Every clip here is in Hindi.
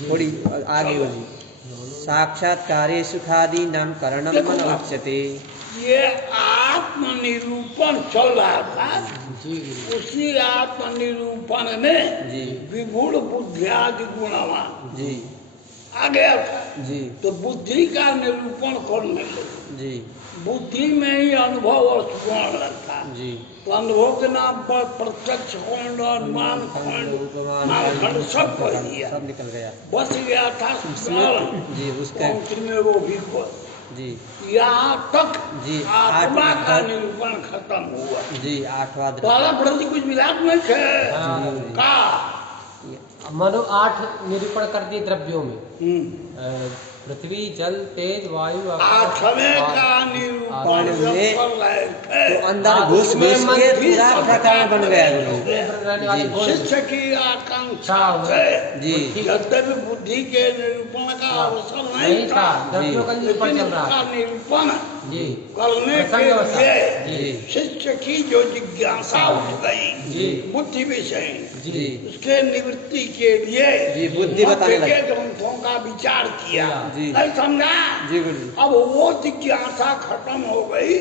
थोड़ी आगे हो जी। साक्षात्कारे सुखादि नाम करणम मन उच्यते। ये आत्मनिरूपण चल रहा था, उसी आत्मनिरूपण में जी विभुड़ बुद्धियादि गुणवान जी आ गया था। जी तो बुद्धि का निरूपण करने लगे। जी बुद्धि में ही अनुभव और गुण रहता। जी तो अनुभव के नाम पर प्रत्यक्ष खंड, अनुमान खंड, मान खंड सब कह दिया, सब निकल गया। बच गया था स्मरण। जी उसके पंक्ति में वो भी को जी यहाँ तक जी आत्मा का आठ निरूपण खत्म हुआ। जी आठवां पहला प्रति कुछ मिलाप में थे का मनो 8 निरूपण कर दिए द्रव्यों में। पृथ्वी, जल, तेज, वायु, आठवें का निरूपण जब कर रहे थे तो अंदर घुस घुस के पूरा प्रकरण बन गया। जी शिष्य की आकांक्षा से जी यद्यपि बुद्धि के निरूपण का अवसर नहीं था, द्रव्यों का निरूपण लेकिन चल रहा इसका था। निरूपण जी करने के जी। लिए शिष्य की जो जिज्ञासा उठ गई जी बुद्धि विषय, जी उसके निवृत्ति के लिए जी बुद्धि बताने मध्य के लगे। ग्रंथों का विचार किया। जी नहीं समझा? जी गुरु अब वो जिज्ञासा खत्म हो गई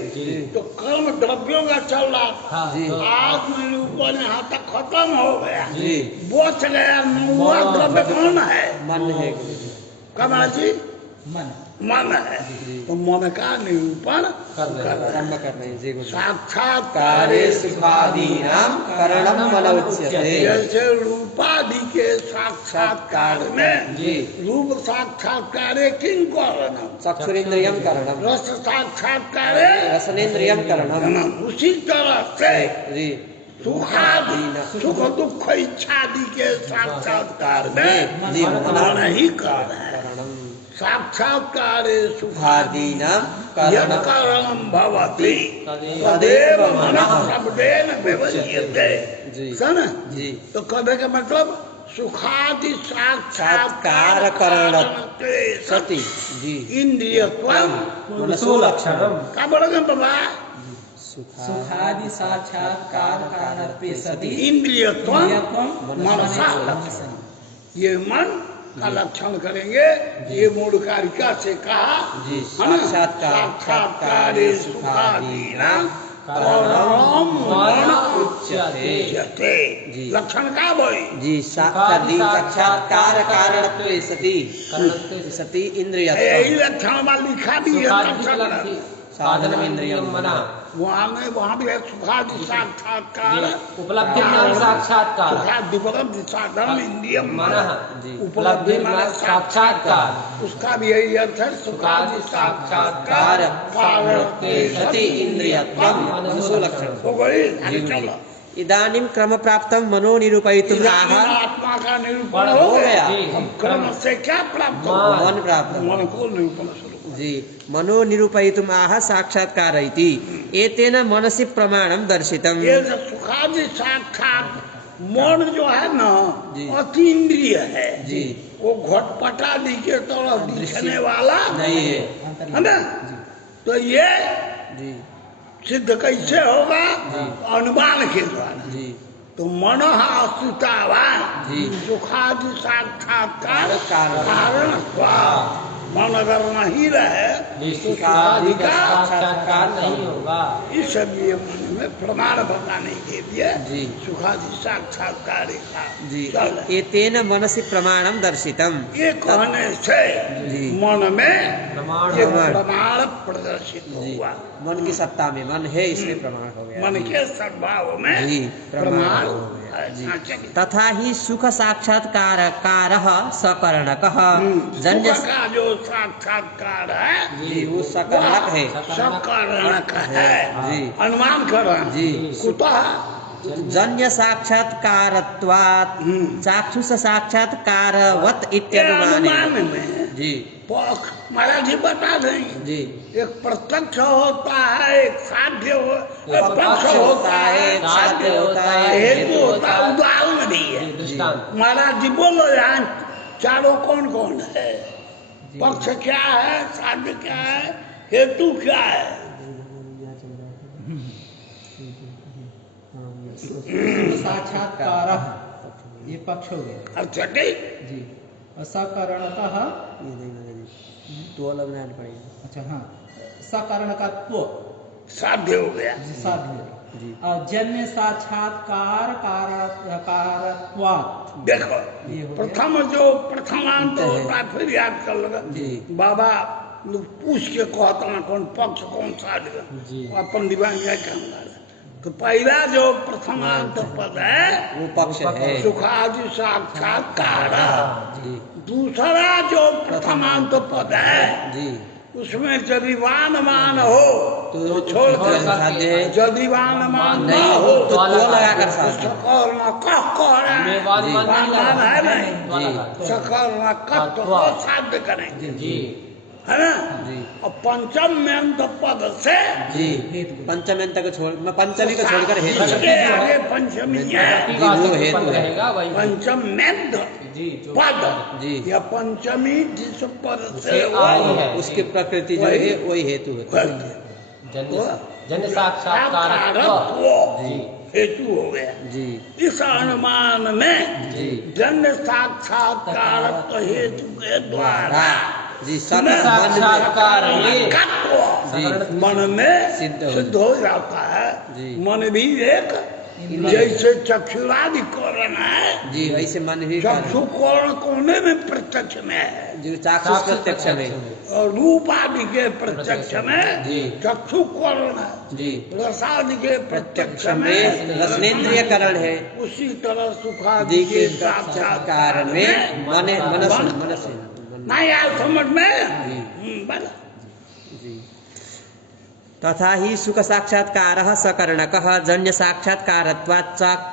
तो कर्म द्रव्यों का चल रहा था। जी आत्मनिरूपण यहाँ तक खत्म हो गया, जी बच गया नौवा द्रव्य कौन है? मन है गुरु जी। कमा जी मन मन है। जी तो मन का निरूपण कर रहे कर्म कर रहे हैं। जी गुरु साक्षात्कारे सुखादीनाम करणम मन उच्यते। जैसे रूपादि के साक्षात्कार में जी रूप साक्षात्कारे किं करणम, चक्षुरेन्द्रियम करणम रस साक्षात्कारे रसनेन्द्रियम करणम। उसी तरह से जी सुखादि सुख दुख इच्छादि के साक्षात्कार में जी मन ही कर रहा है। करणम साक्षात्कारे सुखादीनाम यत् करणम कारणं भवति तदेव तदेव मनः मनः शब्देन व्यवह्रियते। जी है ना? जी तो कहने का मतलब सुखादि साक्षात्कार करण के सति जी इंद्रियत्वम मनसो लक्षणम। क्या बोलोगे बाबा? सुखादि साक्षात्कार कारणत्वे सति इंद्रियत्वम मनसा लक्षण। ये मन का लक्षण करेंगे। ये मूढ़कारिका से कहा जी है ना? साक्षात्कारे सुखादीनां करणम मन उच्यते। जी लक्षण का बोई जी साक्षात्कार कारणत्वे सति सति यही इंद्रियत्वम लक्षण में लिखा भी है लक्षण। साधनम इंद्रियम मना वहाँ भी है सुखादि साक्षात्कार उपलब्धि ज्ञान साक्षात्कार सुखादि उपलब्धि साधन इंद्रियम मन जी उपलब्धि माने साक्षात्कार उसका भी यही अर्थ है। सुखादि साक्षात्कार कारणत्वे सति इंद्रियत्वम मनसो लक्षणम। हो गई। जी चलो इदानीं क्रम प्राप्तं मनो निरूपयितुम् आह आत्मा का निरूपण हो गया। अब क्रम से क्या प्राप्त हो? मन प्राप्त मन को निरूपण शुरू। जी मनो निरूपयितुम् आह साक्षात्कार इति एतेन मनसि प्रमाणं दर्शितम्। ये जो सुखादि साक्षात मन जो है ना जी। अति इंद्रिय है जी वो घटपटादि के तरह दिखने वाला नहीं है ना? तो ये जी सिद्ध कैसे होगा? अनुमान के द्वारा। जी तो मन अस्तुतावा जी सुखादि साक्षात्कार कारण मन अगर नहीं रहे तो सुखादि सुखादि का का साक्षात्कार नहीं होगा। इसलिए मन में प्रमाण बताने के लिए जी सुखादि साक्षात्कार का जी चल। एतेन मनसि प्रमाणं दर्शितम्। ये कहने से जी। मन में प्रमाण ये प्रमाण। प्रमाण प्रदर्शित जी हुआ। मन की सत्ता में मन है इसलिए प्रमाण हो गया। मन जी। के सद्भाव में जी प्रमाण हो गया। जी जी। तथा ही सुख साक्षात्कारः सकरणकः जन्य सुख का जो साक्षात्कार है जी वो सकरणक है। सकरणक है। जी अनुमान करण जी कुतः जन्य साक्षात्कारत्वात् चाक्षुष साक्षात्कारवत् ये इत्यनुमाने। अनुमान में जी महाराज जी बता देंगे। जी एक प्रत्यक्ष होता है, एक साध्य पक्ष पक्ष होता है, एक साध्य होता है, हेतु होता है, उदाहरण भी है। दृष्टांत महाराज जी बोलो यहाँ चारों कौन कौन है? पक्ष क्या है, साध्य क्या है, हेतु क्या है? साक्षात्कार ये पक्ष हो गया। अच्छा ठीक। जी सकरणकः ये नहीं लगेगी, तो अलग लाना पड़ेगा। अच्छा हाँ सकरणकत्व साध्य हो गया। साध्य जी और जन्य साक्षात्कार कारत्वात् देखो ये हो गया। प्रथम जो प्रथमांत होता है फिर याद कर लगा जी। बाबा लोग पूछ के कहता ना कौन पक्ष कौन साध्य जी। अपन दिमाग में क्या होगा। तो पहला जो प्रथमांत पद है वो पक्ष है। सुखादि साक्षात्कार। जी दूसरा जो प्रथमांत पद है जी उसमें यदि वान मान हो तो छोड़ उसको साध्य है। यदि वान मान न नहीं हो तो लगा कर साध्य। सकर्म कह रहे हैं वान जी। मान नहीं वान लगा। है नहीं जी सकर्म कत्व को साध्य करेंगे जी है ना। जी और पंचम में अंत पद से जी पंचमी तक छोड़ पंचमी को छोड़कर हेतु है। इसके आगे पंचमी है प्रतिवाचक वो हेतु पद है। रहेगा वही पंचम में जी जो पद जी या पंचमी जिस पद से से आई है उसकी प्रकृति जो है वही हेतु है। जन्य साक्षात्कार जी हेतु हो गया। जी इस अनुमान में जी जन्य साक्षात्कार हेतु के द्वारा जी साक्षात्कार में जी मन में सिद्ध सिद्ध हो जाता है। जी। मन भी एक जैसे चक्षुरादि करण है जी वैसे मन भी चक्षु करण कोने में प्रत्यक्ष में है जो चाक्षुष प्रत्यक्ष में और रूप आदि के प्रत्यक्ष में जी। चक्षु करण है जी रसादि के प्रत्यक्ष में रसनेन्द्रिय करण है। उसी तरह सुखादि जी के के साक्षात्कार में मन नहीं आया समझ में जी। बोला। जी तथा ही सुख साक्षात्कार सकर्णकः जन्य साक्षात्कारत्वात्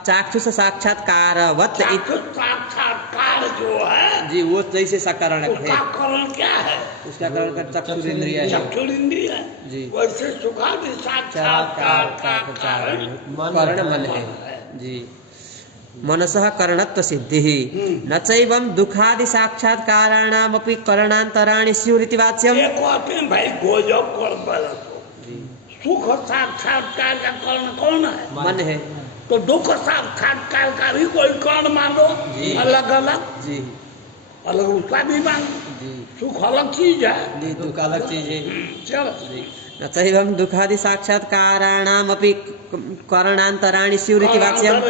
चाक्षुष साक्षात्कारवत् चक्षु साक्षात्कार जो है जी वो जैसे सकर्णक है। उसका करण क्या है उसका करण का चक्षुरेंद्रिय है। चक्षुरिंद्रिय है जी। वैसे सुखादि साक्षात्कार का कारण कर्ण मन है। जी मनसः करणत्व सिद्धिः न चैवं दुखादि साक्षात्काराणामपि करणान्तराणि स्युरिति वाच्यम्। एक कहते हैं भाई गोजो कर बल सुख साक्षात्कार का कर्ण कौन है मन है। तो दुख साक्षात्कार का भी कोई कर्ण मानो जी। अलग अलग जी अलग उसका भी मानो जी सुख अलग चीज है। जी दुख अलग चीज है। चलो न चैवं दुखादि साक्षात्काराणामपि करणान्तराणि स्युरिति वाच्यम्।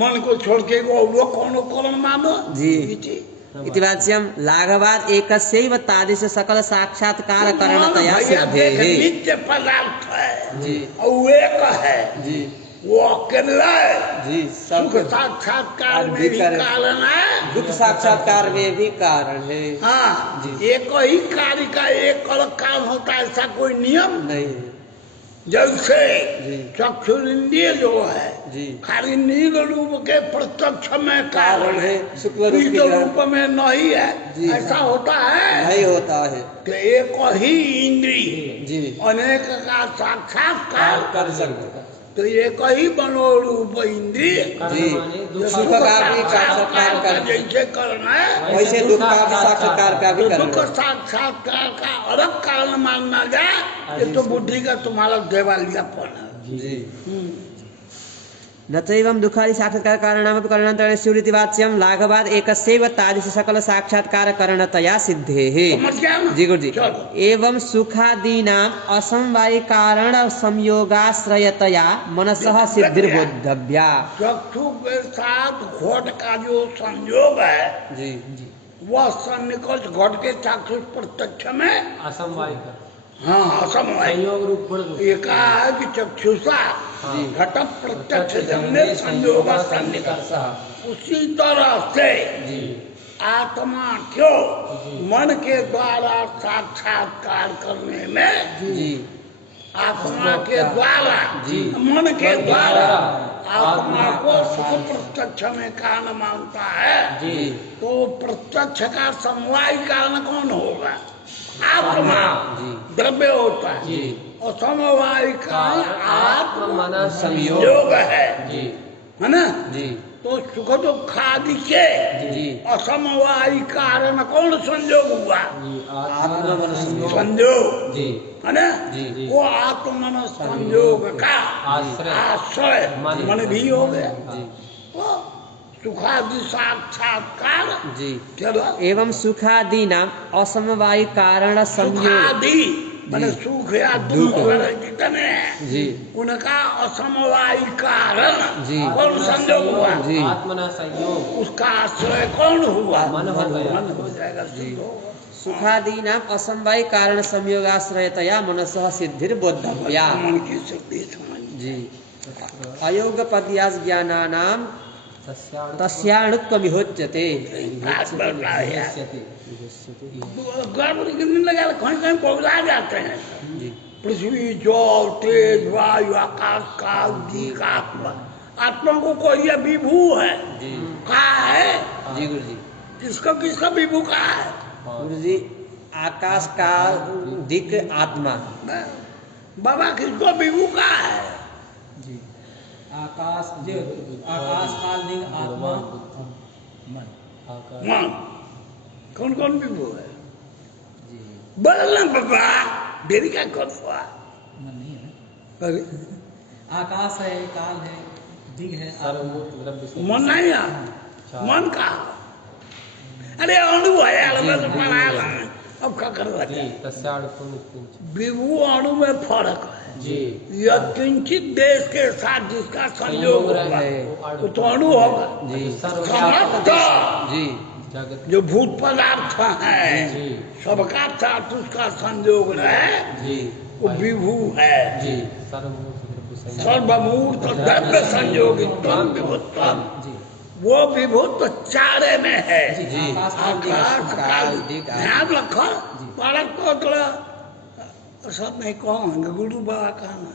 मन को छोड़ के वो कौन कर्ण मानो जी इति वाच्यं लाघवाद एकस्यैव तादृश सकल साक्षात्कार करणतया सिद्धेः। नित्य पदार्थ है जी और वो एक है जी वो अकेला है। जी सुख सब साक्षात्कार में भी भी कारण- कारण है दुख साक्षात्कार में भी कारण है। हाँ जी। एक ही कार्य का एक अलग काम होता है ऐसा कोई नियम नहीं है। जैसे जी। चक्षुरिंद्रिय जो है जी खाली नील रूप के प्रत्यक्ष में कारण कारण है है शुक्ल रूप की पीत ग्रहण रूप में नहीं है जी। ऐसा होता है नहीं होता है। कि एक ही इंद्रिय जी अनेक का साक्षात्कार कर सकते तो एक ही मनोरूप इंद्रिय जी सुख का भी साक्षात्कार कर जैसे करना है वैसे दुख का भी साक्षात्कार का भी तो करना दुख साक्षात्कार का अलग कारण मानना जाए ये तो बुद्धि का तुम्हारा देवालियापन है। जी न चैवं दुखादि साक्षात्कार कारणामपि करणान्तराणि स्युरिति वाच्यं लाघवाद एकस्यैव तादृश सकल साक्षात्कार करणतया सिद्धेः। समझ गया ना? जी गुरुजी चलो। एवं सुखादीनाम् असमवायि कारण संयोगाश्रयतया मनसः सिद्धिर्बोद्धव्या। चक्षु के साथ घट का जो संयोग है जी वह सन्निकट घट के चाक्षुष प्रत्यक्ष में असमवाय कर हाँ असमवाय संयोग रूप गुण रूप ये कहा है कि चक्षुषा जी। घट प्रत्यक्ष जन्य संयोग सन्निकर्ष उसी तरह से जी आत्मा क्यों मन के द्वारा साक्षात्कार करने में जी आत्मा के द्वारा जी। मन के द्वारा आत्मा को सुख प्रत्यक्ष में कारण मानता है जी तो प्रत्यक्ष का समवाय कारण कौन होगा आत्मा जी। द्रव्य होता है जी। और समवाय कारण आत्म मन संयोग है जी ना। जी तो सुख दुखादि के जी असमवाय कारण कौन संयोग हुआ जी आत्मा मन संयोग संयोग जी है ना। जी। वो आत्मन संयोग का आश्रय आश्रय मन। मन भी हो गया जी वो सुखादि साक्षात्कार जी चलो एवं सुखादि नाम असमवायी कारण संयोग सुखादि मैंने सुख या दुख वगैरह जितने हैं जी उनका असमवायी कारण जी कौन संयोग हुआ जी आत्मना संयोग उसका आश्रय कौन हुआ मन हो गया। मन हो जाएगा जी। शुद्ध होगा। सुखादीनां असमवायी कारण संयोगाश्रयतया मनसः सिद्धिर्बोद्धव्या मन की शक्ति समझ जी अयोगपद्यास ज्ञानानां तस्याणु तस्याणुत्वमिहोच्यते बात बढ़ता है यार। विहेस्यते। गर्भ गिरने लगा कहीं कहीं पगला जाते हैं जी पृथ्वी जल तेज वायु आकाश काल दीक आत्मा आत्मा को कोई ये विभू है जी कहा है जी गुरु जी किसका किसका विभू कहा है गुरु जी आकाश का दिक आत्मा बाबा किसको विभू कहा है जी आकाश जो आकाश काल दिन आत्मा मन आकाश मन कौन कौन विभू है जी बोलना बाबा देरी का कौन हुआ मन नहीं है अरे, आकाश है काल है दिग है आत्मा। सर्वभूत द्रव्य से मन नहीं है मन का अरे अणु है यार जी, बस जी, बनाया अब क्या कर जी रहे तस्याणु किंचित। विभू अणु में फर्क है जी यह किंचित देश के साथ जिसका संयोग होगा है वो तो अणु होगा जी समस्त जी जगत जो भूत पदार्थ है जी सबका साथ उसका संयोग है जी वो विभू है जी सर्वभूत द्रव्य संयोग। सर्वमूर्त द्रव्य संयोगित्वम विभुत्वम जी वो विभुत्व तो चारे में है जी आकाश काल दिग आकाश काल ध्यान रखो पलक तो थोड़ा सब नहीं कहोगे गुरु बाबा कहना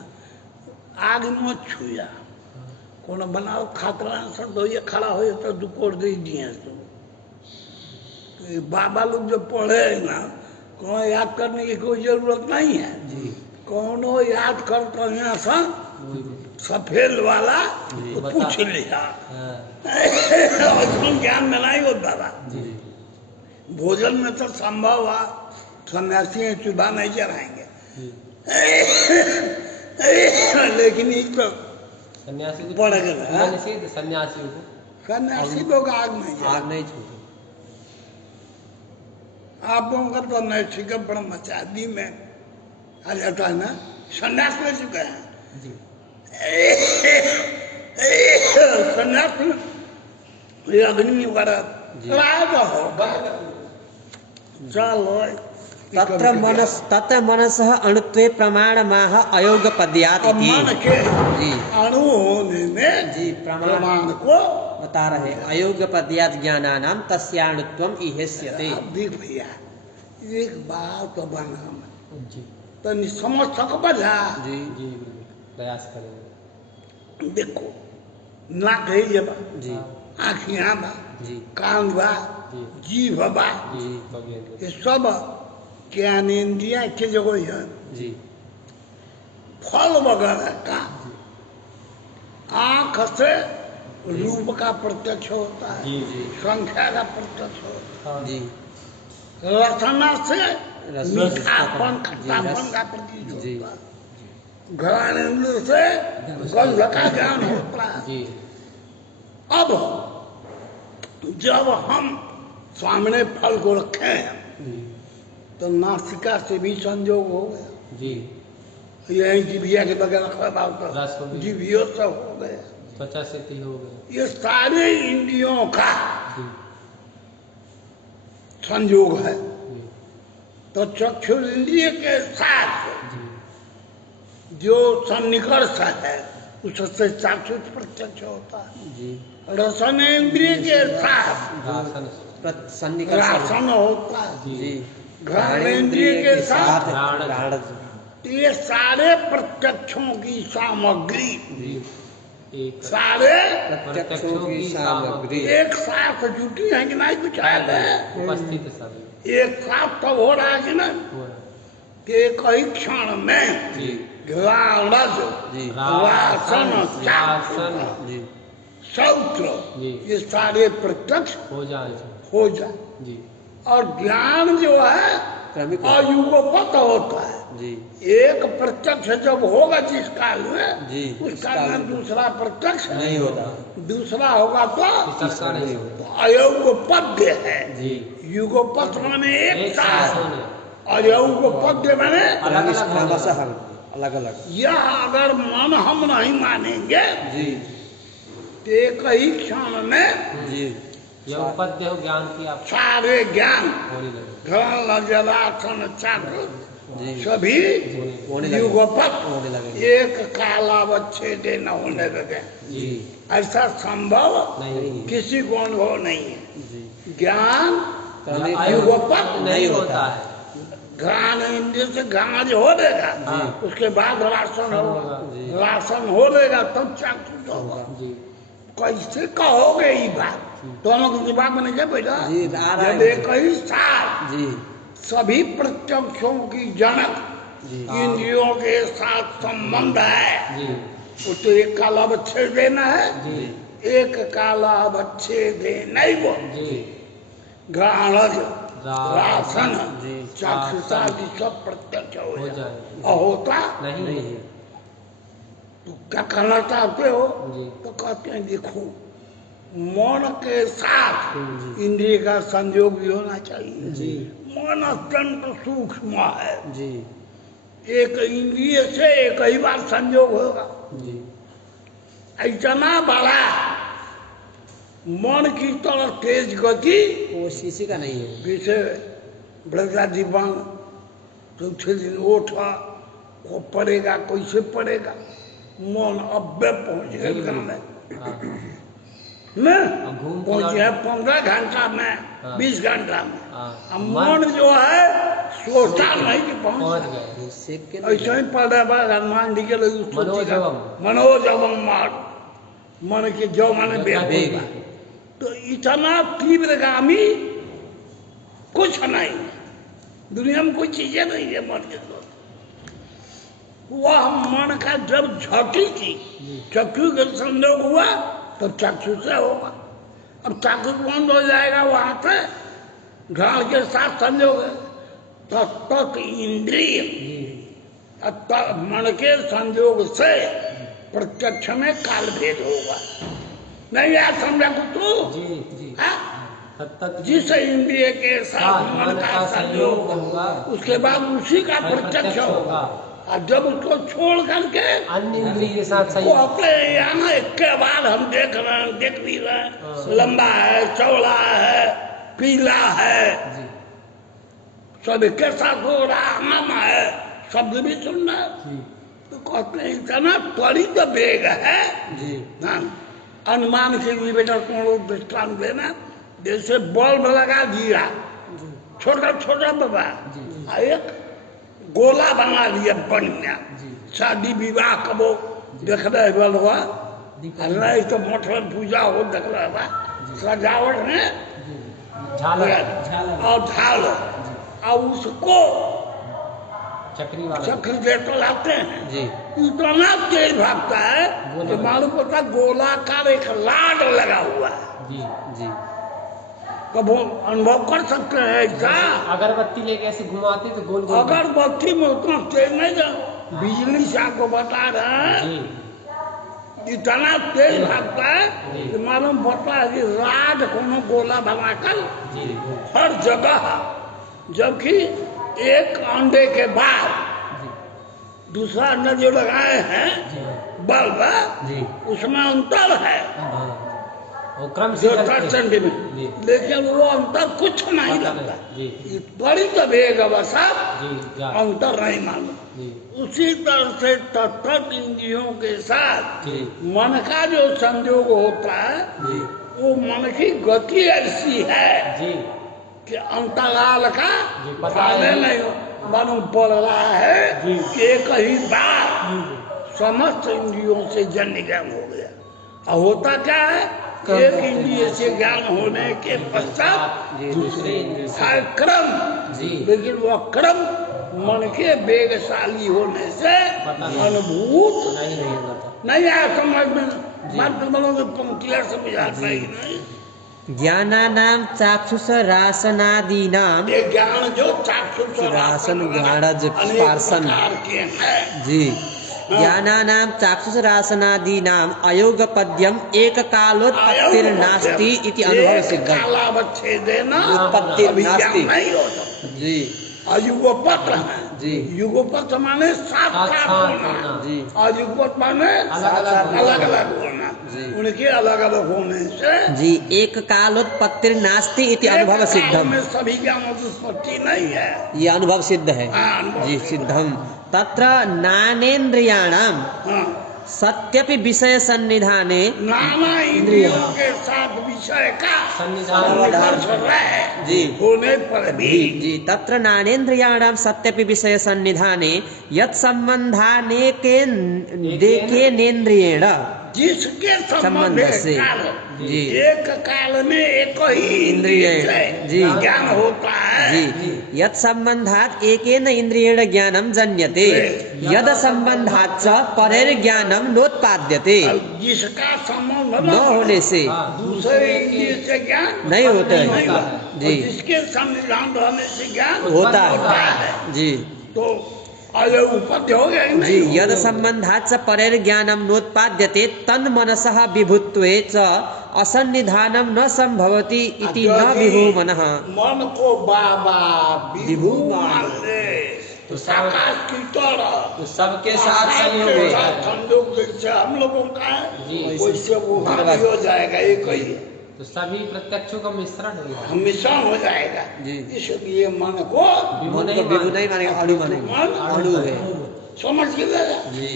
आग मत छुया कोनो बनाओ खातरा सब तो ये खड़ा हो तो दुकोर दे दिए तो ये बाबा लोग जो पढ़े ना कोनो याद करने की कोई जरूरत नहीं है जी कोनो याद करता यहाँ से वही सफेद वाला जी, तो बता। पूछ लिया हाँ, और ज्ञान में नहीं होता था जी भोजन में तो संभव हुआ सन्यासी चूल्हा नहीं जलाएंगे जी लेकिन ये तो सन्यासी को पड़ गया, पूरा हाँ? निषेध सन्यासियों को सन्यासी लोग आग नहीं आग जलाएंगे। नहीं छूटे आप लोगों का तो नैतिक ब्रह्मचारी में आ जाता है ना सन्यास ले चुके हैं जी सन्यास में ये अग्नि वगैरह जी। लाया होगा चलो तत्र मनसः अणुत्वे प्रमाणमाह अयोगपद्यात् अब इति मन के जी अणु होने में जी प्रमाण प्रमाण को बता रहे अयोगपद्यात् ज्ञानानां तस्याणुत्वम् इहेस्यते आप देख भैया एक बात तो बना जी तो समझ सक बजा जी जी प्रयास करेंगे देखो नाक है ये बा जी आँख यहाँ बा जी कान बा जी जीभ बा जी भगवान ये सब ज्ञानेन्द्रिया के जगह है जी फल वगैरह का आँख से रूप का प्रत्यक्ष होता है जी जी संख्या का प्रत्यक्ष होता हाँ जी है रसना से रस- मीठापन जी, खट्टापन रस- का प्रतीत जी। होता है घ्राणेन्द्र से गंध का ज्ञान होता है जी अब जब हम सामने फल को रखे हैं जी तो नासिका से भी संयोग हो गया जी यही जीविया के बगैर रखा रस हो था गई। जीवियों सब हो गए त्वचा से ती हो गए ये सारे इंद्रियों का जी संयोग है जी तो चक्षु इंद्रिय के साथ जी जो सन्निकर्ष है उससे चाक्षुष प्रत्यक्ष होता है जी रसन इंद्रिय के साथ रासन सन्निकर्ष रासन होता है जी जी घ्राणेन्द्रिय के साथ घ्राण। घ्राण ये सारे प्रत्यक्षों की सामग्री जी एक सारे प्रत्यक्षों की सामग्री एक साथ जुटी है कि नहीं कुछ है उपस्थित सभी एक साथ तो हो रहा है कि नहीं हुआ कि एक ही क्षण में जी घ्राणज जी रासन रासन जी सौत्र जी। ये सारे प्रत्यक्ष हो जाए हो जाए जी और ज्ञान जो है क्रमिक और युगपत होता है। जी एक प्रत्यक्ष जब होगा जिस काल में, जी, उस काल में दूसरा प्रत्यक्ष नहीं होता। दूसरा होगा तो तीसरा नहीं होता। अयुगपद्य है। जी युगपत माने एक एक साथ, साथ होने। और अयुगपद्य माने अलग-अलग क्रमशः अलग अलग। यह अगर मन हम नहीं मानेंगे जी तो एक ही क्षण में जी यह उपद्य हो ज्ञान की आप सारे ज्ञान होने लगे। घृण जलासन चक्र जी सभी होने लगे। युगपत होने लगे। एक कालावच्छेद न होने लगे। जी ऐसा संभव नहीं किसी को अनुभव नहीं है। जी ज्ञान क्रमिक युगपत नहीं होता है। घ्राण इंद्रिय से घ्राण हो देगा, हाँ। उसके बाद राशन होगा, जी। राशन हो देगा तब चाक्षुष होगा। जी कैसे कहोगे ये बात? दोनों के दिमाग में नहीं है बेटा। जी, आ रहा है जब मुझे। एक ही साथ जी सभी प्रत्यक्षों की जनक जी इंद्रियों के साथ संबंध है, जी वो तो एक काल अवच्छेद देना है, जी एक काल अवच्छेद नहीं वो जी घ्राणज रासन, रासन जी, चाक्षुषादि सब प्रत्यक्ष हो हो जाए। जाए। और होता नहीं नहीं तो क्या करना चाहते हो? जी तो कहते हैं देखो मन के साथ जी। इंद्रिय का संयोग भी होना चाहिए। जी मन अत्यंत सूक्ष्म है, जी एक इंद्रिय से एक ही बार संयोग होगा। जी इतना बड़ा मन की तरह तेज गति वो शीशे का नहीं है। जैसे ब्रजा दीवान चौथे दिन उठा, वो पड़ेगा, कैसे पड़ेगा? मन अब्बे पहुंच गए गाँव में न, अब घूम के पहुंच लौट- गया 15 घंटा में, हाँ। 20 घंटा में। हाँ। अब मन जो है सोचता नहीं कि पहुंच पहुंच गए। सेक के ऐसा ही पढ़े बाद हनुमान जी के लोग मनोजवम। मनोजवम मार मन के जो माने वेग। बेग। तो इतना तीव्रगामी कुछ नहीं, दुनिया में कोई चीजें नहीं है मन के अंदर। वह मन का जब झटी थी, चक्षु का संयोग हुआ तो चक्षु से होगा। अब चक्षु बंद हो जाएगा वहां से, घ्राण के साथ संयोग है, तब इंद्रिय मन के संयोग से प्रत्यक्ष में काल भेद होगा। नहीं यार समझा कुछ तू? जी जी हाँ? तब जिस इंद्रिय के साथ मन का संयोग होगा उसके बाद उसी का प्रत्यक्ष होगा। और जब उसको छोड़ करके अन्य इंद्रिय के साथ वो संयोग। अपने यहाँ एक के बाद हम देख रहे हैं, देख भी रहे हैं, लंबा है, चौड़ा है, पीला है, जी सब के साथ हो रहा, आम है, शब्द भी सुन रहे हैं। जी तो कहते हैं इतना त्वरित वेग है। जी हाँ, अनुमान के लिए बेटा कौन दृष्टांत देना, जैसे बल्ब लगा दिया छोटा छोटा बाबा, और एक गोला बना दिया बढ़िया, शादी विवाह कबो देख रहे बलवा, नहीं तो मठर पूजा हो देख रहे बा, सजावट में झालर और झाल, और उसको चक्री वाला चक्र देकर लाते हैं। जी इतना तेज भागता है कि मालूम पड़ता गोलाकार एक लाड लगा हुआ है। जी जी कब अनुभव कर सकते हैं ऐसा? अगरबत्ती लेके ऐसे घुमाते तो गोल गोल अगरबत्ती में उतना तेज नहीं जाओ, बिजली से आपको बता रहे हैं जी इतना तेज भागता है कि मालूम पड़ता है कि राड कोनो गोला बनाकर जी हर जगह, जबकि एक अंडे के बाद दूसरा अंडा जो लगाए हैं बल्ब, जी उसमें अंतर है वो क्रम जो से करते 10 हैं। सेंटीमीटर, जी लेकिन वो अंतर कुछ नहीं पता लगता। नहीं। जी ये बड़ी तो वेग अवस्था जी जा अंतर नहीं मालूम। जी उसी तरह से तत्त इंद्रियों के साथ जी मन का जो संयोग होता है, जी वो मन की गति ऐसी है जी कि अंतराल का जी, पता खाने नहीं। नहीं मालूम पड़ रहा है जी। कि एक ही बार समस्त इंद्रियों से जन्य ज्ञान हो गया। और होता क्या है, एक इंद्रिय से ज्ञान होने के पश्चात जी दूसरे इंद्रिय से है क्रम, जी लेकिन वह क्रम मन के वेगशाली होने से पता नहीं। अनुभूत नहीं नहीं होता नहीं आया समझ में। बात बोलोगे पंक्तियां समझ आता है कि नहीं? ज्ञानानाम चाक्षुष रासनादीनाम ये ज्ञान जो चाक्षुष रासन गाड़ज अनेक पार्सन प्रकार के हैं। जी ज्ञानानाम चाक्षुष रासनादीनाम अयोगपद्यम एक कालोत्पत्तिर्नास्ति इति अनुभव सिद्धम कालावच्छेदेना उत्पत्तिर्नास्ति नहीं होता। जी अयुगपत है जी युगपत माने साथ साथ होना जी और युगपत माने अलग अलग होना जी। उनके अलग अलग होने से जी एक कालोत्पत्तिर्नास्ति इति अनुभव एक काल सिद्धम में सभी ज्ञान उत्पत्ति नहीं है। ये अनुभव सिद्ध है हाँ, अनुभव जी सिद्ध सिद्धम तत्र नानेन्द्रियाणाम हाँ, सत्यपि विषय सन्निधाने नाना इंद्रियों के साथ विषय का सन्निधान रहे जी होने पर भी जी जी तत्र नानेन्द्रियाणाम सत्यपि विषय सन्निधाने यत् संबंधानेके देके नेन्द्रियेण जिसके संबंध संबंध से काल जी एक काल में एक ही इंद्रिय से जी ज्ञान होता है। जी यत् संबंधात् एकेन इंद्रियेण ज्ञानम जन्यते यद संबंधात् च परेर ज्ञानम नोत्पाद्यते और जिसका संबंध न होने से दूसरे इंद्रिय से ज्ञान नहीं होता नहीं है होता। जी और जिसके संविधान रहने से ज्ञान होता होता है जी तो अयोगपद्य हो गया कि जी नहीं यद संबंधात् च परेर ज्ञानम नोत्पाद्यते तन् मनसः विभुत्वे च असन्निधानम न संभवति इति न विभु मनः मन को बाबा विभु विभु मान मान ले तो आकाश की तरह तो सबके साथ आकाश संयोग के है। साथ संयोग जैसे हम लोगों का जी। है वैसे वो भी हो जाएगा एक ही है। तो सभी प्रत्यक्षों का मिश्रण हो गया। मिश्रण हो जाएगा जी। इसलिए मन को विभु मन नहीं को विभु मानेगा। नहीं मानेगा अणु मानेगा अणु है समझ लीजिएगा जी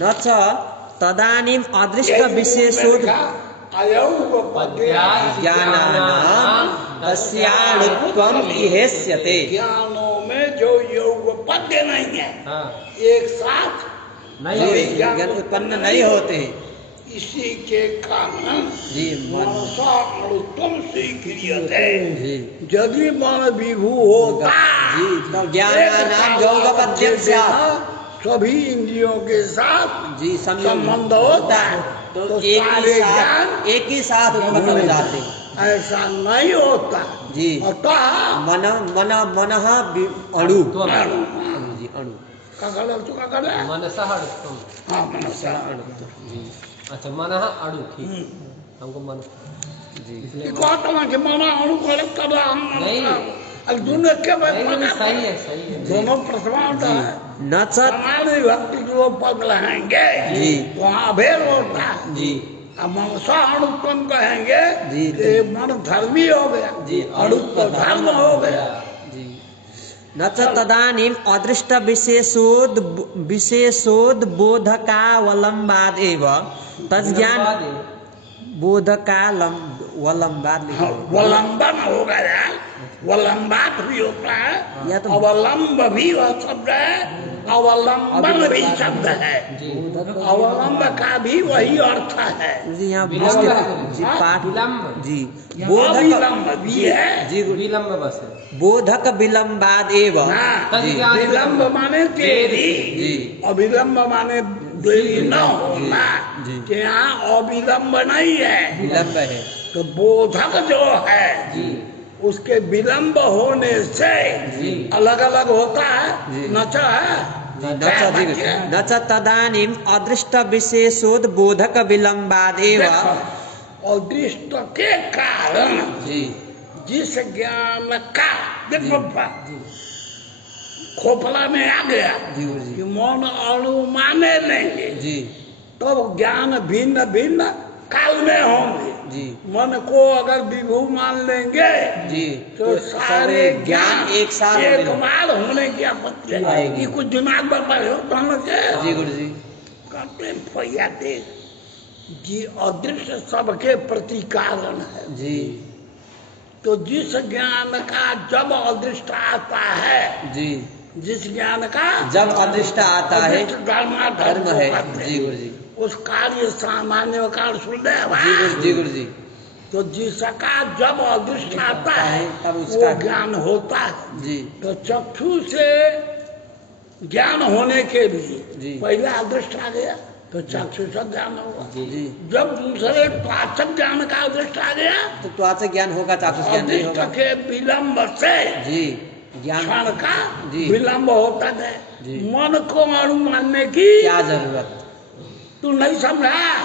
न च तदानीम अदृष्ट विशेषोद ज्ञानानाम तस्याणुत्वम इहेस्यते ज्ञानों में जो योग पद्य नहीं है हाँ एक साथ नहीं जी, होगी। ज्ञान उत्पन्न नहीं होते इसी के कारण जी मन मनसा अणुत्वम स्वीक्रियते जी यदि मन विभु होता जी तो ज्ञानानाम योगपद्यम स्यात् सभी इंद्रियों के साथ जी संबंध होता है तो एक ही साथ उत्पन्न हो जाते ऐसा नहीं होता जी अतः मन मन मनः अणु त्वम। अणु जी अणु का गलत का गलत मनसः अणुत्वम। हाँ मनसा जी अच्छा मनः अणु ठीक हमको मन जी इसलिए कहता हूँ कि मना अणु गलत कर रहा नहीं। हूँ अब दोनों के नहीं, सही है दोनों प्रथमांत है न च हमारी भक्ति के वो पद लगाएंगे जी। वहाँ अभेद होता है जी अब मनसा अणुत्वम कहेंगे जी। तो ये मन धर्मी हो गया जी अणुत्व धर्म हो गया जी न च तदानीम अदृष्ट विशेषोद्बोधकावलंबाद एव तज्ज्ञान बोधकावलंबाद लिखा है। वलंबन हो गया वलंबात भी होता या है तो- अवलंब भी वह शब्द है अवलंबन भी शब्द है अवलंब का भी वही अर्थ है जी यहाँ विलंब जी है। पाठ विलंब। जी अविलंब भी है जी विलंब बस है। बोधक विलंबाद एव हाँ, जी विलंब माने देरी जी अविलंब माने देरी न होना जी। कि यहाँ अविलंब नहीं है विलंब है तो बोधक जो है जी उसके विलंब होने से जी। अलग अलग होता है जी। नचा है न च तदानीम अदृष्ट विशेषोद्बोधक विलंबाद एव और दृष्ट के कारण जी जिस ज्ञान का देखो खोपला में आ गया जी गुरु कि जी मन अणु माने लेंगे जी तो ज्ञान भिन्न भिन्न काल में होंगे जी मन को अगर विभू मान लेंगे जी तो सारे ज्ञान एक साथ बार होने की आपत्ति है आएगी। ये कुछ दिमाग में पड़े हो तो जी गुरु जी कहते हैं भैया देख जी अदृश्य सबके प्रति कारण है जी तो जिस ज्ञान का जब अदृष्ट आता है जी जिस ज्ञान का जब अदृष्ट आता है अदृष्ट धर्म धर्म है जी गुरु जी उस कार्य सामान्य काल सुन रहे हैं जी गुरु जी तो जिसका जब अदृष्ट आता है तब वो उसका ज्ञान होता है जी तो चक्षु से ज्ञान होने के लिए जी। पहले अदृष्ट आ गया तो चाक्षुष ज्ञान होगा। जी जब दूसरे पाचक ज्ञान का अदृष्ट आ गया, तो त्वचा ज्ञान होगा, चाक्षुष ज्ञान नहीं अदृष्ट होगा। के विलंब से जी ज्ञान क्षण का जी विलंब होता है। जी। मन को अणु मानने की क्या जरूरत। तू नहीं समझा,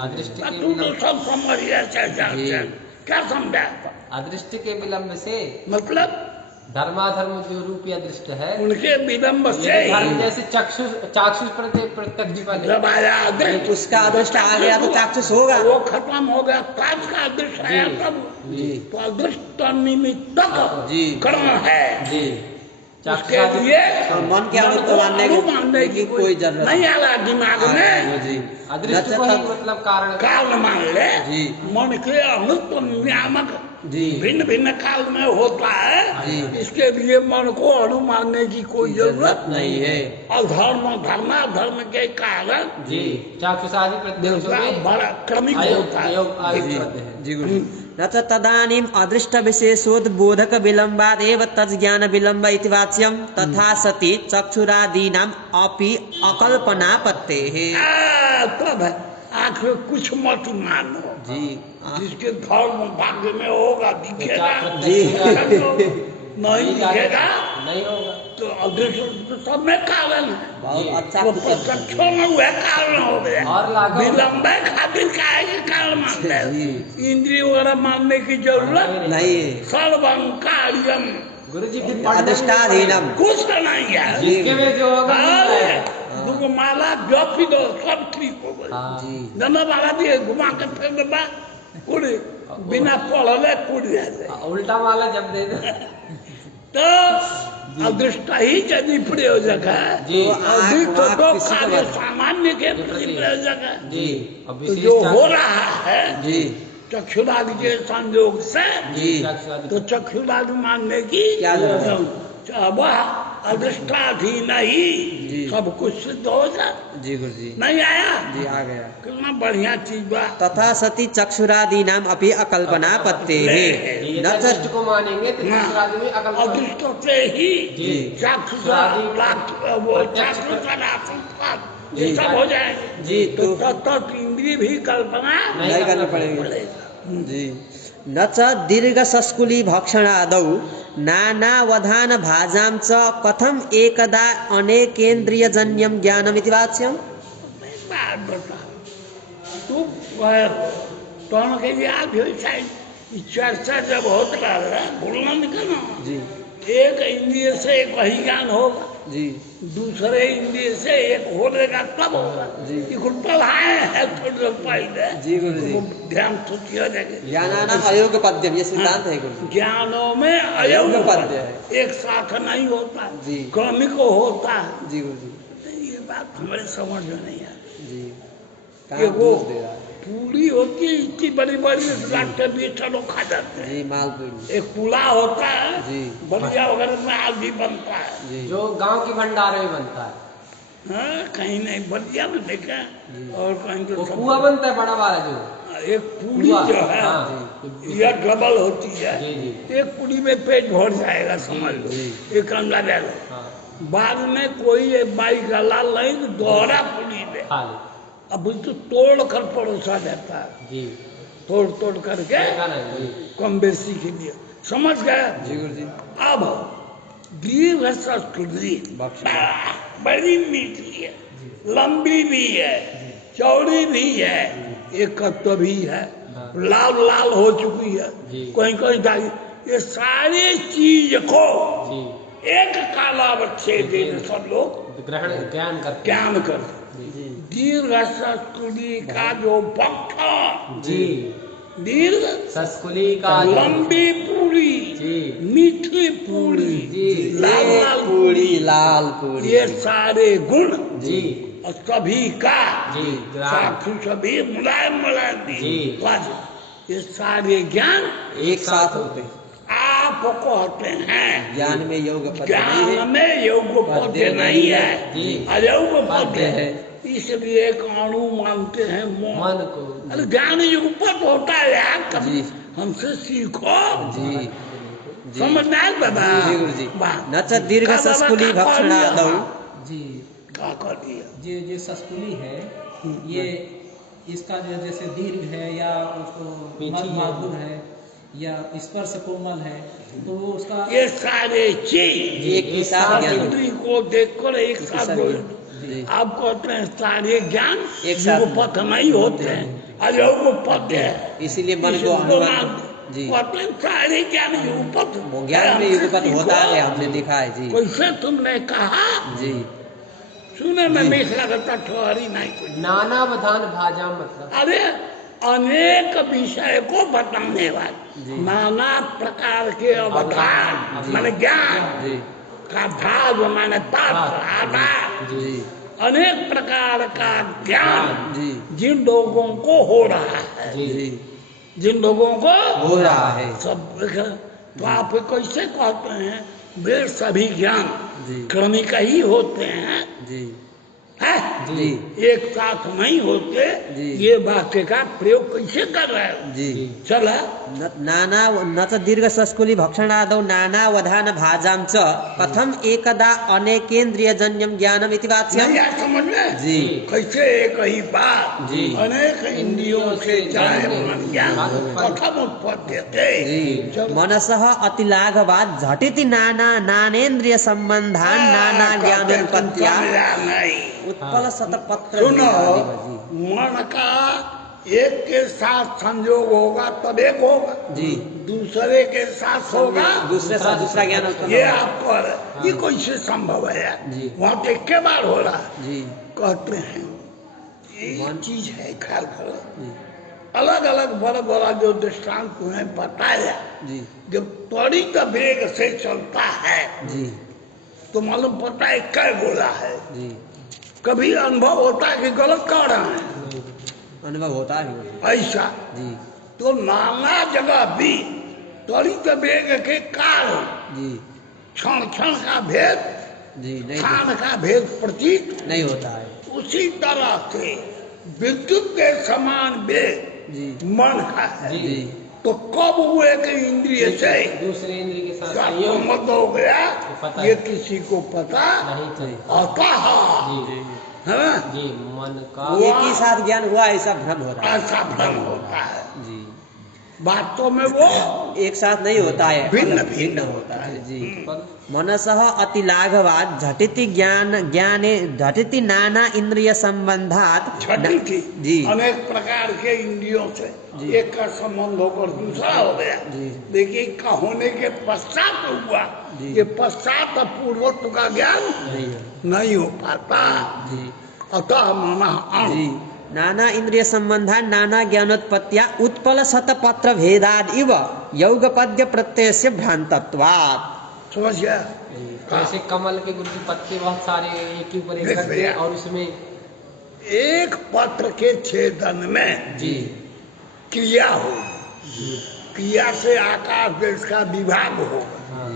अदृष्ट के तू तो विलंब, सब समझ गया। जी। क्या समझा अदृष्ट के विलंब से मतलब धर्माधर्म जो रूपी अदृष्ट है, उनके विलंब से लेकिन धर्म जैसे चाक्षुष प्रत्यक्ष वाले, जब आया अदृष्ट, उसका अदृष्ट आ गया तो चाक्षुष होगा। वो खत्म हो गया, ताज का अदृष्ट आया तब। जी तो अदृष्ट निमित्तक जी। कर्म है। जी उसके लिए और मन के अणु तो मानने की कोई जरूरत नहीं आ रहा दिमाग में। जी अदृष्ट को ही मतलब कारण काल मान ले, जी मन के अणु तो नियामक जी भिन्न भिन्न काल में होता है। जी। इसके लिए मन को अणु मानने की कोई जरूरत नहीं है। और धर्म के कारण जी चाक्षुष आदि प्रत्यक्ष दूसरा में बड़ा क्रमिक होता है। जी जी गुरु न च तदानीम् अदृष्ट विशेषोद्बोधक विलम्बात् एव तज्ज्ञान विलम्ब इति वाच्यं तथा सति चक्षुरादीनाम् अपि अकल्पनापत्तेः। तब आखिर कुछ मत मानो जी जिसके धर्म भाग्य में होगा दिखेगा, जी। नहीं दिखेगा नहीं होगा। तो अदृष्ट तो सब में कारण है। बहुत अच्छा वो प्रत्यक्ष में हुआ कारण हो गया और लागू विलंब खातिर काहे के कारण मान ले। जी। इंद्रिय वगैरह मानने की जरूरत नहीं है। सर्वं कार्यम गुरु जी फिर अधिष्ठाधीनम कुछ नहीं है। जिसके में जो होगा अरे, दुगो माला जप ही दो सब ठीक हो गए। हाँ। जी जमा माला दिए घुमा के फेंक देबा कुड़ी बिना पढ़ले कुड़ जाते। उल्टा माला जब दे दो तो अदृष्ट ही यदि प्रयोजक है, जी। अदृष्ट आँख तो किसी को कार्य बात- सामान्य के प्रति प्रयोजक है। जी। अब तो विशेष जो चाक्षुष- हो रहा है जी चक्षुरादि के संयोग से, जी। चाक्षुष आदि तो चक्षुरादि मानने की क्या जरूरत? वह अदृष्टाधीन ही जी। सब कुछ सिद्ध हो जाए। जी गुरु जी नहीं आया जी आ गया। कितना बढ़िया चीज बा। तथा सति चक्षुरादीनाम अपि अकल्पनापत्तेः ये न च अदृष्ट को मानेंगे तो चाक्षुष आदि में अकल्पना। अदृष्ट से ही जी। चाक्षुष जी। ये सब हो जाएंगे। जी तो तो तत्त इंद्रिय भी कल्पना नहीं करनी पड़ेगी। जी न च दीर्घ सस्कुली भक्षणादौ नानावधान भाजां च कथम एकदा अनेकेन्द्रियजन्यं ज्ञानमिति वाच्यम्। बात बता तू कौन के याद हो शायद चर्चा जब होता रहा भूलना निकलना। जी एक इंद्रिय से एक वही ज्ञान होगा, जी दूसरे इंद्रिय से एक होगा तब होगा। जी। ये कुल पढ़ाए हैं थोड़ी देर पहले। जी गुरु जी। वो ध्यान सोची हो जाएगी। ज्ञानानाम अयोग पद्यम ये सिद्धांत है गुरु जी। ज्ञानों में अयोग पद्य है। एक साथ नहीं होता, जी। क्रमिक होता है। जी गुरु जी ये बात हमारे समझ में नहीं है। जी ये कहाँ वो दोष दे रहा है। पूरी होती है इतनी बड़ी बड़ी डॉक्टर भी चलो खा जाते हैं। जी मालपुरी एक पुला होता है जी। बलिया वगैरह में आज भी बनता है। जी जो गांव के भंडारे में बनता है हाँ, कहीं नहीं बलिया में देखा और कहीं वो तो सब- कुआ बनता है बड़ा वाला जो एक पूरी कुआ। जो है हाँ। यह डबल होती है। जी जी। एक पूरी में पेट भर जाएगा समझ लो। जी। एक अंदाजा लो। हाँ बाद में कोई एक बाई गला नहीं तो दोहरा पूरी में खाली अब तो तोड़ कर परोसा जाता है। जी। तोड़ तोड़ करके देखा नहीं जी। कम बेसी के लिए समझ गए। जी गुरु जी अब दीर्घ संस्कृति बख्शा। बड़ी मीठी है, लंबी भी है, चौड़ी भी है, एकत्व भी है, हाँ। लाल लाल हो चुकी है, जी। कहीं कहीं दागी। ये सारे चीज को जी। एक कालावत से देने सब लोग ग्रहण ज्ञान करते ज्ञान कर। जी दीर्घ संस्कृति का जो पक्ष, जी। दीर्घ सस्कुली का लंबी पूरी, जी। मीठी पूरी, जी। लाल ये लाल पूरी लाल पूरी ये सारे गुण जी। और सभी का जी। ग्राम साक्षी सभी मुलायम मुलायम जी। भी वाज- ये सारे ज्ञान एक साथ होते हैं। आप कहते हैं। ज्ञान में योग पद्य नहीं ज्ञान है। में योग पद्य नहीं है, जी। अयोग पद्य पद्य है। है। इसलिए एक अणु मानते हैं मन। मन को अरे ज्ञान युगपत होता है यार, कभी जी। हमसे सीखो। जी जी समझना है बाबा। जी गुरु जी वाह। न च दीर्घ का बाबा सस्कुली का भक्षणादौ जी क्या कर दिया? ये जो सस्कुली है ये इसका जो जैसे दीर्घ है या उसको मीठी है। माधुर है या स्पर्श कोमल है, तो वो उसका ये सारे चीज एक ही साथ ज्ञान होता समुद्री को देखकर एक ही साथ साथ बोल ज्ञान। जी। आप कहते हैं सारे ज्ञान एक साथ युगपथ नहीं होते हैं, अयुगपथ है। इसीलिए मन को इसको अनुमान मान- जी कहते हैं सारे ज्ञान युगपथ वो ज्ञान में हमसे युगपत होता है, सीखो। हमने देखा है जी। कैसे तुमने कहा जी सुने में जी। मीठ लगता ठहरी नहीं कुछ। नाना वधान भाजा मतलब अरे अनेक विषय को बताने जी। वाले नाना प्रकार के अवधान जी। माने ज्ञान जी का भाग माने पात्र आधार जी अनेक प्रकार का ज्ञान जी जिन लोगों को हो रहा है, जी जी जिन लोगों को हो रहा है सब तो आप कैसे कहते हैं वे सभी ज्ञान जी क्रमिक ही होते हैं, जी हैं? जी एक साथ नहीं होते। जी। ये वाक्य का प्रयोग कैसे कर रहे हो? जी चला नाना न च दीर्घ सस्कुली भक्षणादौ नाना वधान भाजाम च कथम एकदा अनेकेन्द्रियजन्यम ज्ञानम इति वाच्यम। नहीं आया समझ में? जी कैसे एक ही बात जी। अनेक इंद्रियों से जाए मन ज्ञान कथम उत्पत्ति जी मनसः अतिलाघवाद झटिति नाना नानेन्द्रिय संबंधान नाना ज्ञानोत्पत्त्या नहीं उत्पल शतपत्र सुनो जी मन का एक के साथ संयोग होगा तब एक होगा, जी दूसरे के साथ होगा दूसरे से दूसरा ज्ञान उत्पन्न ये होगा। आप पर ये कैसे संभव है? जी। वहाँ तो एक के बार हो रहा है। जी कहते हैं ये मन- चीज है ख्याल करो जी अलग अलग बड़ा बड़ा जो दृष्टांत तुम्हें बताया जी जब त्वरित वेग से चलता है जी तो मालूम पड़ता है क्या बोला है। जी कभी अनुभव होता है कि गलत कर रहे हैं अनुभव होता है ऐसा जी तो नाना जगह भी त्वरित वेग के कारण जी क्षण क्षण का भेद जी स्थान का भेद प्रतीत नहीं होता है उसी तरह से विद्युत के समान वेग जी मन का है। जी। तो कब वो एक इंद्रिय से दूसरे इंद्रिय के साथ क्या संयोग संबंध हो गया तो पता ये है। किसी को पता नहीं चलता आता जी है ना? जी मन का वो- एक ही साथ ज्ञान हुआ ऐसा भ्रम हो रहा है ऐसा भ्रम होता है जी वास्तव में वो एक साथ नहीं होता है भिन्न अलग भिन्न होता है जी पर मनसः अतिलाघवाद झटिति ज्ञाने झटिति नाना इंद्रिय संबंधात छठी थी जी अनेक प्रकार के इंद्रियों से जी। एक का संबंध होकर दूसरा हो गया जी। देखिए का होने के पश्चात हुआ जी। ये पश्चात पूर्वत्व का ज्ञान नहीं है नहीं हो पाता जी अतः माना अणु जी नाना इंद्रिय संबंधा नाना ज्ञानोत्पत्तिया उत्पल शतपत्र भेदाद इव यौगपद्य प्रत्यय से भ्रांतत्वात्। समझ गया जैसे कमल के गुरु के पत्ते बहुत सारे एक के ऊपर एक देख रख दिए भैया। और उसमें एक पत्र के छेदन में जी क्रिया होगी क्रिया से आकाश देश का विभाग होगा हाँ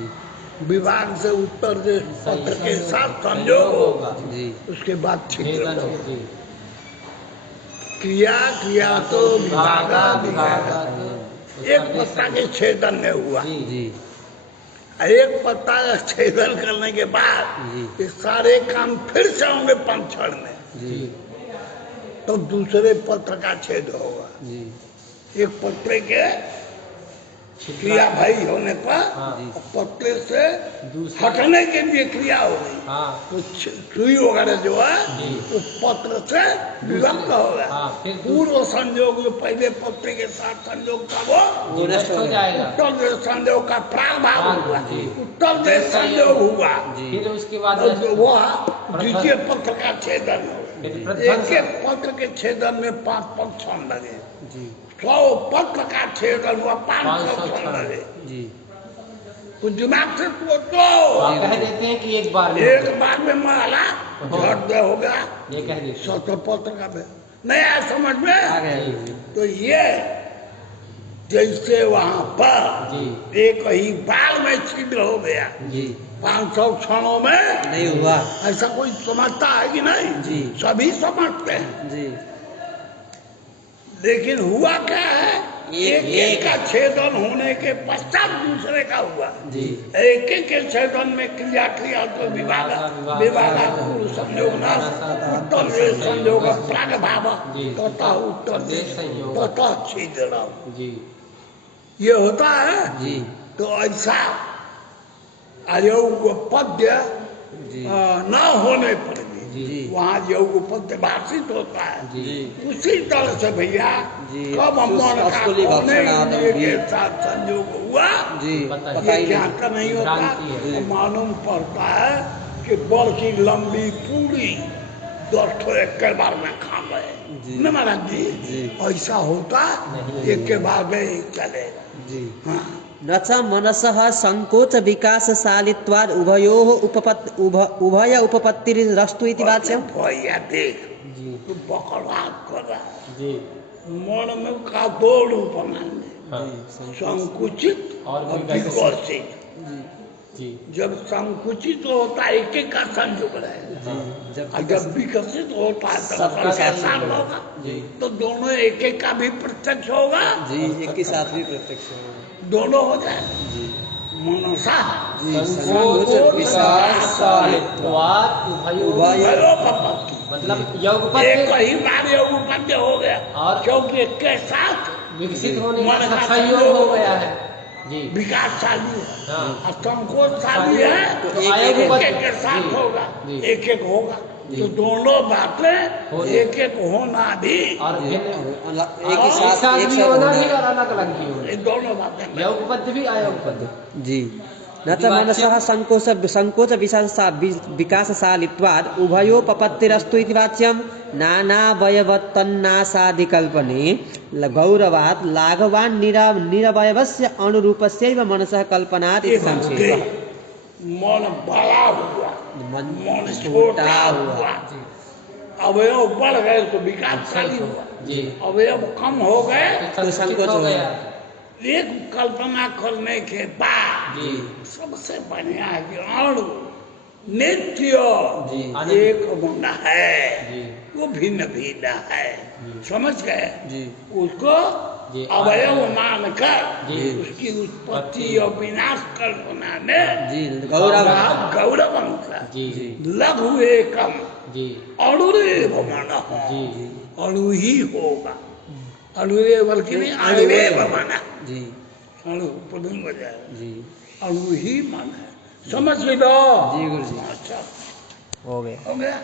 विभाग से उत्तर देश पत्र के संयोग- साथ संयोग होगा जी उसके बाद छिद्र भेदन होगा। जी क्रिया क्रिया तो विभागा विभागा विभागा एक पत्ता के छेदन में हुआ जी जी एक पत्ता का छेदन करने के बाद जी ये सारे काम फिर से होंगे पंचड़ में जी तो दूसरे पत्र का छेद होगा जी एक पत्रे के क्रिया भाई होने पर हाँ पत्रे से दूसरा हटने के लिए क्रिया हो गई हाँ तो सुई वगैरह जो है जी। वो पत्र से विभक्त हो गया हाँ फिर पूर्व संयोग जो पहले पत्र के साथ संयोग था वो वो नष्ट हो हो गया जाएगा उत्तर देश संयोग का प्रागभाव हुआ जी। उत्तर देश संयोग हुआ जी फिर उसके बाद और जो वो द्वितीय पत्र का छेदन हो फिर एक प्रध्वंस एक पत्र के छेदन में 5 क्षण लगे जी 100 पत्र का छेदन हुआ 500 क्षण लगे जी तो दिमाग से तो आप कह देते हैं कि एक बार में एक बार में माला झट दे हो गया ये कह देते हैं। 100 पत्र का नहीं आया समझ आ में गए तो ये जैसे वहां पर जी एक ही बार में छिद्र हो गया जी 500 क्षणों में नहीं हुआ ऐसा कोई समझता है कि नहीं जी। सभी समझते हैं जी लेकिन हुआ क्या है एक का छेदन होने के पश्चात दूसरे का हुआ। जी एक के छेदन में क्रिया तो विभाग संयोग उत्तर संयोग प्राग भाव तथा उत्तर तथा छेदन जी ये होता है। जी तो ऐसा अयोग पद्य जी न होने पर भी जी वहाँ योग पद्य भाषित होता है। जी उसी तरह से भैया जी कब मन का अस्कुली होने भक्षणादि इंद्रिय भी। के साथ संयोग हुआ जी पता पता ये ही क्या नहीं। का नहीं होता। भ्रांति है। तो मालूम पड़ता है कि बड़ की लंबी पूरी 10 ठो एक के बार में खा गए जी। न महाराज जी जी। ऐसा होता एक के बाद में ही चलेगा। जी हाँ न च मनसः संकोच विकासशालित्वात् उभयोः उभय उपपत्तिरस्तु इति वाच्यम्। भैया देख जी तू बकवास कर रहा है। जी मन में का दो रूप मानने हाँ संकुचित और और विकसित। विकसित। जी जब संकुचित होता है एक का संयोग रहेगा जी और जब विकसित होता है तब सबका सबका साथ साथ होगा। होगा। जी तो दोनों एक का भी प्रत्यक्ष होगा जी एक के साथ भी प्रत्यक्ष होगा। दोनों हो जाए जी मनसा जी संकोच विकासशालित्वात् उभयोः उभय भयोपपत्ति। मतलब एक योगपत्ति ही बार योगपद्य हो गया और क्योंकि एक के साथ विकसित होने मन का का संयोग हो गया है। जी विकासशाली है हाँ और संकोचशाली है तो तो आयोग एक पद्य। के साथ जी। होगा जी। एक होगा। जी। तो दोनों बातें हो एक होना भी और जी, भिन्न एक ही साथ भी होना भी और अलग अलग भी होना। ये दोनों बातें योगपद्य भी अयोगपद्य। जी न च मनसः संकोच विकासशालित्वात् उभयोपपत्तिरस्तु इति वाच्यम्। नानावयवतन्नासादिकल्पने गौरवात् लाघवान् निरवयवस्य अनुरूपस्यैव मनसः कल्पनात् इति संक्षेपः। मन बड़ा हुआ मन मन छोटा छोटा हुआ। हुआ अवयव बढ़ गए तो विकासशाली हुआ। जी अवयव कम हो गए तो संकोच हो हो गया। एक कल्पना करने के बाद जी सबसे बढ़िया है कि अणु नित्य जी एक मन है जी वो भिन्न भिन्न है। समझ गए जी उसको जी, अवयव मानकर जी, उसकी उत्पत्ति और विनाश कल्पना में जी गौरव गौरव अंतर जी लघु एकम जी अणुरेव मन जी अणु ही होगा। अणुरेव बल्कि नहीं अणुरेव मन जी अणु पुलिंग हो जाएगा। जी अणु ही मन है। समझ लो जी गुरु जी अच्छा हो गया। हो गया।